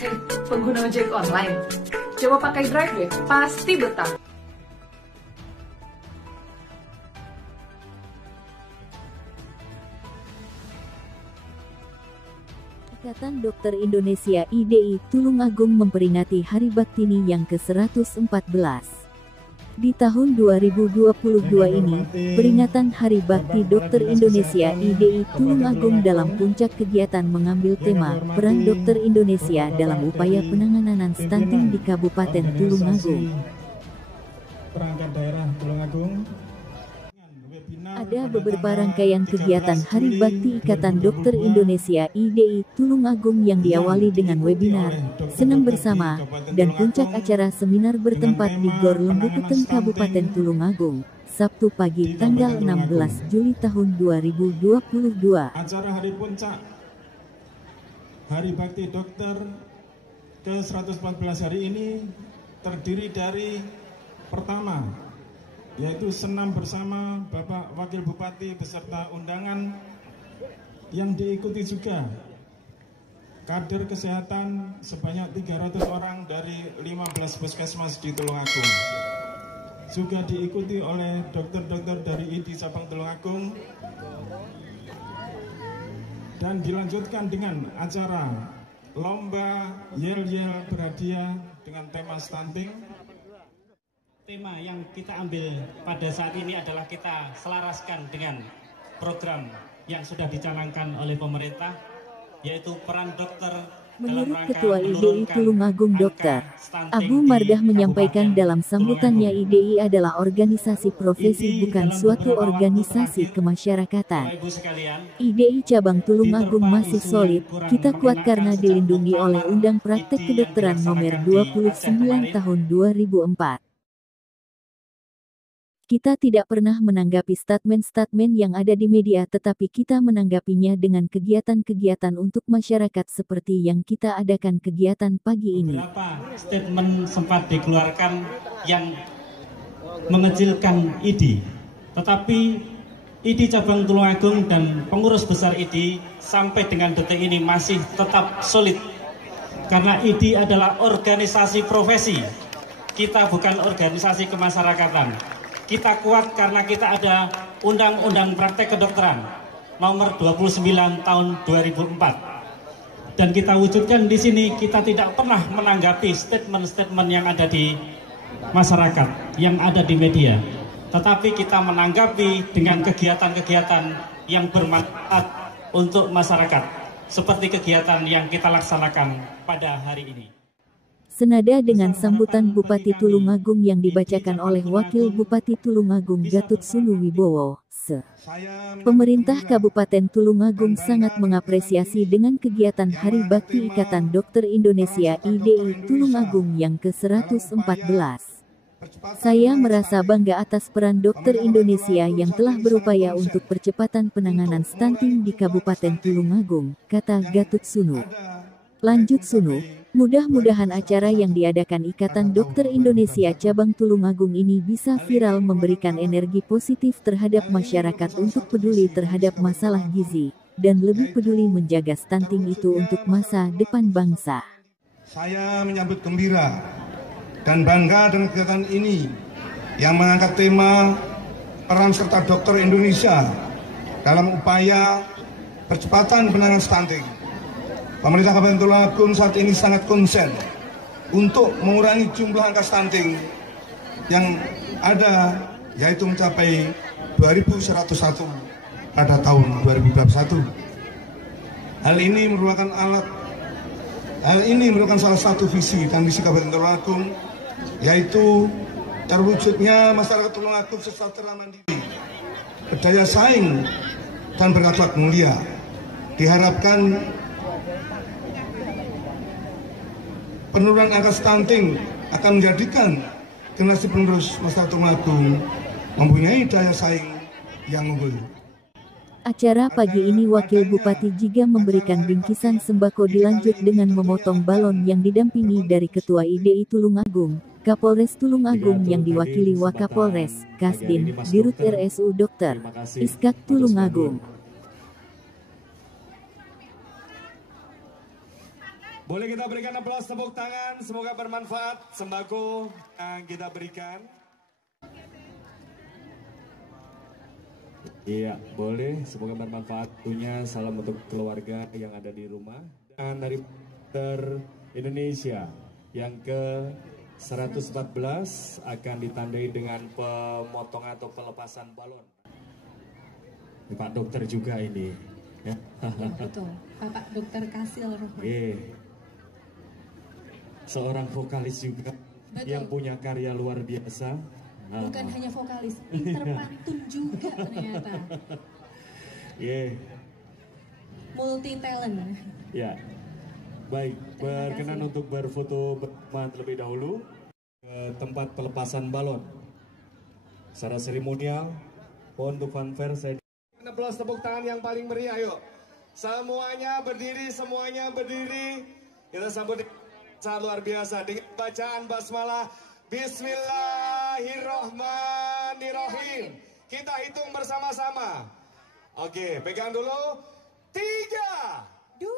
Hei, pengguna ojek online, coba pakai Drive deh, pasti betah. Ikatan Dokter Indonesia IDI Tulungagung memperingati Hari Baktini yang ke-114. Di tahun 2022 ini, peringatan Hari Bakti Dokter Indonesia IDI Tulungagung dalam puncak kegiatan mengambil tema Peran Dokter Indonesia dalam upaya penanganan stunting di Kabupaten Tulungagung. Perangkat daerah Tulungagung. Ada beberapa rangkaian kegiatan Hari Bakti Ikatan Dokter Indonesia IDI Tulungagung yang diawali dengan webinar, senam bersama, dan puncak acara seminar bertempat di Gor Lembupeten Kabupaten Tulungagung, Sabtu pagi tanggal 16 Juli tahun 2022. Acara hari puncak Hari Bakti Dokter ke-114 hari ini terdiri dari pertama, yaitu senam bersama Bapak Wakil Bupati beserta undangan yang diikuti juga kader kesehatan sebanyak 300 orang dari 15 puskesmas di Tulungagung. Juga diikuti oleh dokter-dokter dari ID Cabang Tulungagung dan dilanjutkan dengan acara lomba yel-yel berhadiah dengan tema stunting. Tema yang kita ambil pada saat ini adalah kita selaraskan dengan program yang sudah dicanangkan oleh pemerintah, yaitu peran dokter. Menurut Ketua IDI Tulungagung Dr. Abu Mardah menyampaikan dalam sambutannya, IDI adalah organisasi profesi bukan suatu organisasi kemasyarakatan. IDI Cabang Tulungagung masih solid, kita kuat karena dilindungi oleh Undang Praktek Kedokteran Nomor 29 Tahun 2004. Kita tidak pernah menanggapi statement-statement yang ada di media, tetapi kita menanggapinya dengan kegiatan-kegiatan untuk masyarakat seperti yang kita adakan kegiatan pagi ini. Beberapa statement sempat dikeluarkan yang mengecilkan ID, tetapi ID Cabang Tulungagung dan pengurus besar ID sampai dengan detik ini masih tetap solid. Karena ID adalah organisasi profesi, kita bukan organisasi kemasyarakatan. Kita kuat karena kita ada Undang-Undang Praktek Kedokteran Nomor 29 Tahun 2004. Dan kita wujudkan di sini, kita tidak pernah menanggapi statement-statement yang ada di masyarakat, yang ada di media. Tetapi kita menanggapi dengan kegiatan-kegiatan yang bermanfaat untuk masyarakat, seperti kegiatan yang kita laksanakan pada hari ini. Senada dengan sambutan Bupati Tulungagung yang dibacakan oleh Wakil Bupati Tulungagung Gatut Sunu Wibowo, pemerintah Kabupaten Tulungagung sangat mengapresiasi dengan kegiatan Hari Bakti Ikatan Dokter Indonesia IDI Tulungagung yang ke-114. Saya merasa bangga atas peran dokter Indonesia yang telah berupaya untuk percepatan penanganan stunting di Kabupaten Tulungagung, kata Gatut Sunu. Lanjut Sunu, mudah-mudahan acara yang diadakan Ikatan Dokter Indonesia Cabang Tulungagung ini bisa viral, memberikan energi positif terhadap masyarakat untuk peduli terhadap masalah gizi, dan lebih peduli menjaga stunting itu untuk masa depan bangsa. Saya menyambut gembira dan bangga dengan kegiatan ini yang mengangkat tema peran serta dokter Indonesia dalam upaya percepatan penanganan stunting. Pemerintah Kabupaten Tulungagung saat ini sangat konsen untuk mengurangi jumlah angka stunting yang ada, yaitu mencapai 2.101 pada tahun 2021. Hal ini merupakan salah satu visi dan misi Kabupaten Tulungagung, yaitu terwujudnya masyarakat Tulungagung sejahtera mandiri, berdaya saing, dan berakhlak mulia. Diharapkan penurunan angka stunting akan menjadikan generasi penerus masyarakat Tulungagung mempunyai daya saing yang unggul. Acara pagi ini Wakil Bupati juga memberikan bingkisan sembako, dilanjut dengan memotong balon yang didampingi dari Ketua IDI Tulungagung, Kapolres Tulungagung yang diwakili Wakapolres, Kasdin, Dirut RSU Dr. Iskak Tulungagung. Boleh kita berikan aplaus tepuk tangan, semoga bermanfaat sembako yang kita berikan. Iya, boleh, semoga bermanfaat. Tentunya salam untuk keluarga yang ada di rumah. Dan dari Dokter Indonesia yang ke 114 akan ditandai dengan pemotongan atau pelepasan balon. Ini Pak Dokter juga ini. Ya. Betul, Bapak Dokter Kasil Rohman. Seorang vokalis juga. Betul. Yang punya karya luar biasa. Bukan hanya vokalis, pinter pantun juga ternyata. Multi talent. Ya, baik. Berkenan untuk berfoto bersama terlebih dahulu ke tempat pelepasan balon. Secara seremonial, mohon untuk fanfare saya. Aplaus tepuk tangan yang paling meriah, yuk. Semuanya berdiri, semuanya berdiri. Kita sambut sangat luar biasa dengan bacaan basmalah. Bismillahirrahmanirrahim. Kita hitung bersama-sama. Oke, pegang dulu. 3, 2, 1.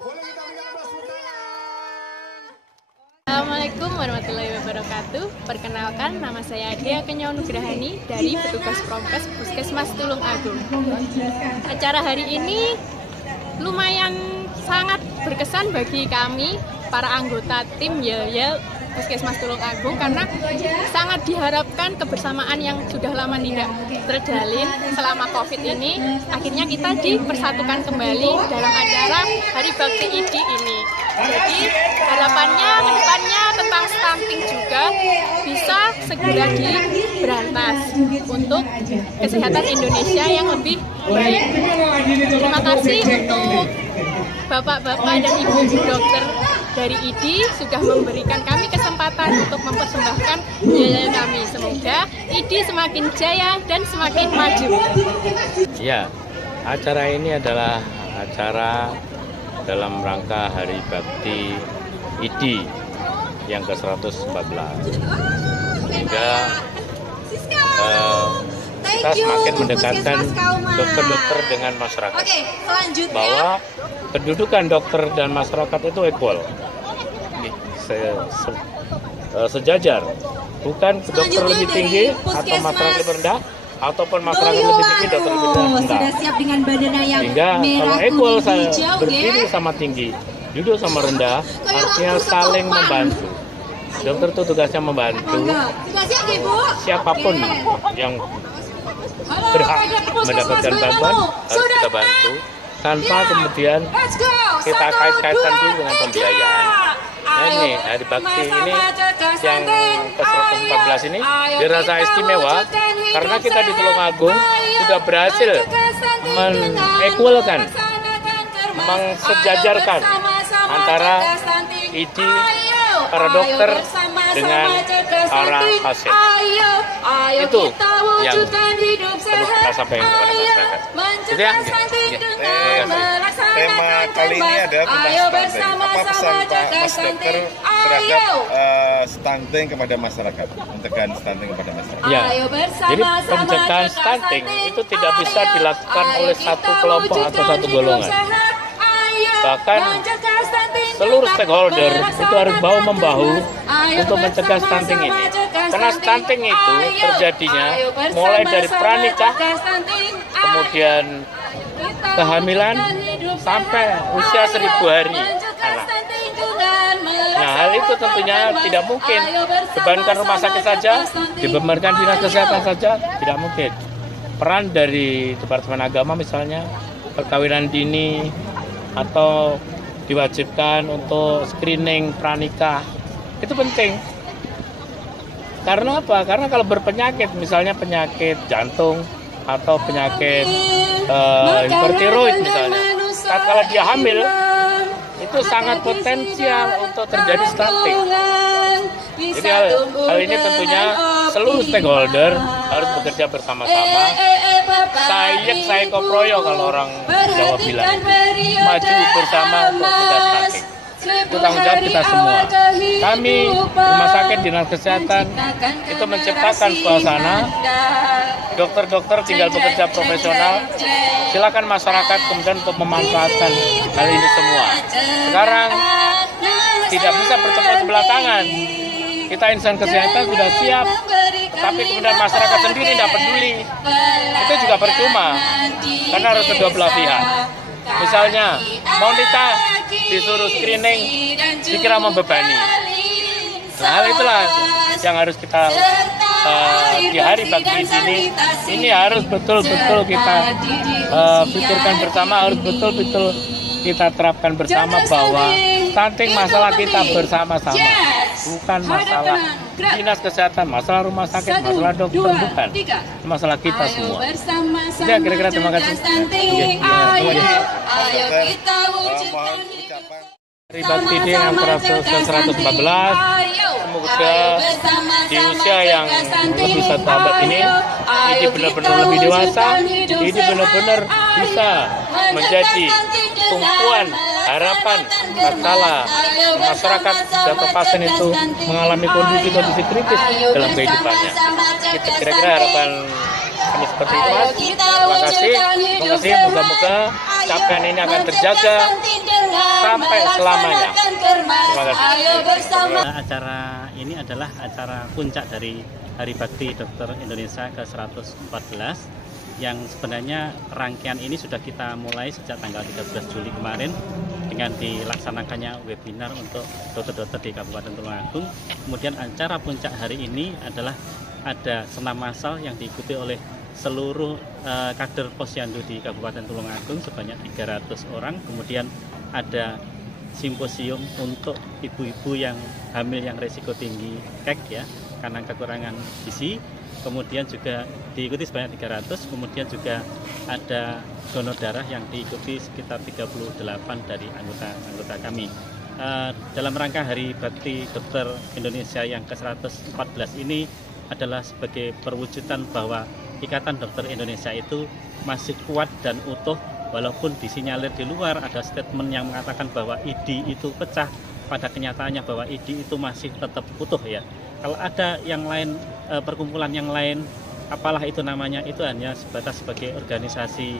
Boleh kita berikan aplaus tepuk tangan. Assalamualaikum warahmatullahi wabarakatuh. Perkenalkan, nama saya Dea Kenya Nugrahani dari petugas Prokes Puskesmas Tulung Agung. Acara hari ini lumayan sangat berkesan bagi kami para anggota tim Yel-Yel Puskesmas Tulung Agung karena sangat diharapkan kebersamaan yang sudah lama tidak terjalin selama COVID ini. Akhirnya kita dipersatukan kembali dalam acara Hari Bakti IDI ini. Jadi harapannya ke depannya tentang stunting juga bisa segera diberantas untuk kesehatan Indonesia yang lebih baik. Terima kasih untuk bapak-bapak dan ibu-ibu dokter dari IDI sudah memberikan kami kesempatan untuk mempersembahkan Yel-Yel kami. Semoga IDI semakin jaya dan semakin maju. Ya, acara ini adalah acara dalam rangka Hari Bakti IDI yang ke-114. Sehingga kita semakin mendekatkan dokter-dokter dengan masyarakat. Bahwa kedudukan dokter dan masyarakat itu equal, sejajar. Bukan dokter lebih tinggi atau masyarakat lebih rendah, ataupun masyarakat lebih tinggi dokter lebih rendah. Sudah siap dengan bandana yang sehingga merah, kalau equal kuning, saya hijau, berdiri sama tinggi, duduk sama rendah, artinya saling membantu. Dokter itu tugasnya membantu siapapun yang berhak mendapatkan bantuan harus kita bantu tanpa kemudian kita kait-kaitan dulu dengan pembiayaan. Nah ini Hari Bakti ini yang ke-114 ini dirasa istimewa karena kita di Tulung Agung sudah berhasil mengequalkan, mengsejajarkan antara IDI, para dokter dengan para pasien. Itu yang perlu kita sampaikan kepada masyarakat. Gitu ya? Tema kali ini adalah tentang stunting. Apa pesan Pak Mas Dokter terhadap stunting kepada masyarakat, pencegahan stunting kepada masyarakat? Ya, jadi pencegahan stunting itu tidak bisa dilakukan oleh satu kelompok atau satu golongan. Bahkan seluruh stakeholder itu harus bahu-membahu untuk mencegah stunting ini. Karena stunting itu terjadinya mulai dari pranikah, kemudian kehamilan, sampai usia 1000 hari anak. Nah, hal itu tentunya tidak mungkin dibebankan rumah sakit saja, dibebankan dinas kesehatan saja, tidak mungkin. Peran dari Departemen Agama misalnya, perkawinan dini, atau diwajibkan untuk screening pranikah, itu penting. Karena apa? Karena kalau berpenyakit, misalnya penyakit jantung atau penyakit hipertiroid misalnya, kalau dia hamil, itu sangat potensial untuk terjadi stunting. Jadi hal ini tentunya seluruh stakeholder harus bekerja bersama-sama. Saya koproyo kalau orang Jawa bilang, maju bersama untuk tidak stunting. Itu tanggung jawab kita semua. Kami, Rumah Sakit Dinas Kesehatan, itu menciptakan suasana. Dokter-dokter tinggal bekerja profesional. Silakan masyarakat kemudian untuk memanfaatkan hal ini semua. Sekarang tidak bisa bertepuk sebelah tangan. Kita insan kesehatan sudah siap, tapi kemudian masyarakat sendiri tidak peduli. Itu juga percuma, karena harus kedua belah pihak. Misalnya, wanita disuruh screening, dikira membebani. Nah, hal itulah yang harus kita di hari bakti ini harus betul-betul kita pikirkan bersama, harus betul-betul kita terapkan bersama bahwa stunting masalah kita bersama-sama, bukan masalah dinas kesehatan, masalah rumah sakit, masalah dokter, bukan masalah kita semua. Ya, kira-kira terima kasih. Hari Bakti Day yang ke-114, semoga di usia yang lebih satu abad ini benar-benar lebih dewasa, ini benar-benar bisa menjadi tumpuan harapan tatkala masyarakat atau pasien itu mengalami kondisi kritis dalam kehidupannya. Kita kira-kira harapan kami seperti itu, Mas. Terima kasih. Moga-moga capaian ini akan terjaga sampai selamanya. Terima kasih. Acara ini adalah acara puncak dari Hari Bakti Dokter Indonesia ke-114 yang sebenarnya rangkaian ini sudah kita mulai sejak tanggal 13 Juli kemarin dengan dilaksanakannya webinar untuk dokter-dokter di Kabupaten Tulungagung. Kemudian acara puncak hari ini adalah ada senam massal yang diikuti oleh seluruh kader posyandu di Kabupaten Tulungagung sebanyak 300 orang. Kemudian ada simposium untuk ibu-ibu yang hamil yang risiko tinggi KEK ya, karena kekurangan gizi. Kemudian juga diikuti sebanyak 300, kemudian juga ada donor darah yang diikuti sekitar 38 dari anggota kami. Dalam rangka Hari Bakti Dokter Indonesia yang ke-114 ini adalah sebagai perwujudan bahwa Ikatan Dokter Indonesia itu masih kuat dan utuh, walaupun disinyalir di luar ada statement yang mengatakan bahwa ID itu pecah, pada kenyataannya bahwa ID itu masih tetap utuh ya. Kalau ada yang lain, perkumpulan yang lain, apalah itu namanya, itu hanya sebatas sebagai organisasi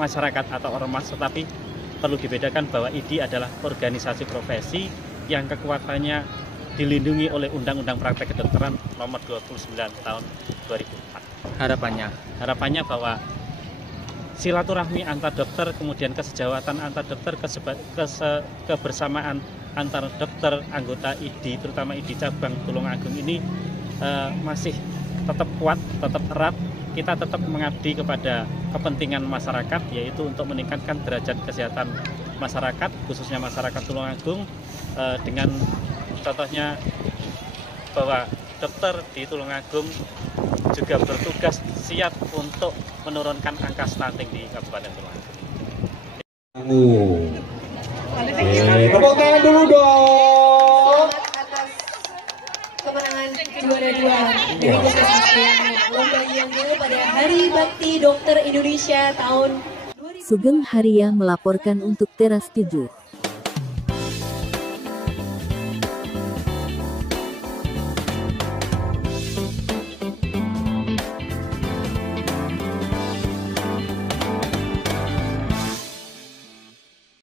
masyarakat atau ormas, tetapi perlu dibedakan bahwa ID adalah organisasi profesi yang kekuatannya dilindungi oleh Undang-Undang Praktek Kedokteran nomor 29 tahun 2004. Harapannya bahwa silaturahmi antar dokter, kemudian kesejawatan antar dokter, kebersamaan antar dokter anggota ID, terutama ID cabang Tulungagung ini masih tetap kuat, tetap erat. Kita tetap mengabdi kepada kepentingan masyarakat, yaitu untuk meningkatkan derajat kesehatan masyarakat, khususnya masyarakat Tulungagung, dengan contohnya bahwa dokter di Tulungagung juga bertugas siap untuk menurunkan angka stunting di Kabupaten Tulungagung. Tepuk tangan dulu dong. Atas kemenangan juara 2 dari Puskesmas lomba yang pada Hari Bakti Dokter Indonesia tahun 2000. Sugeng Haria melaporkan untuk Teras 7.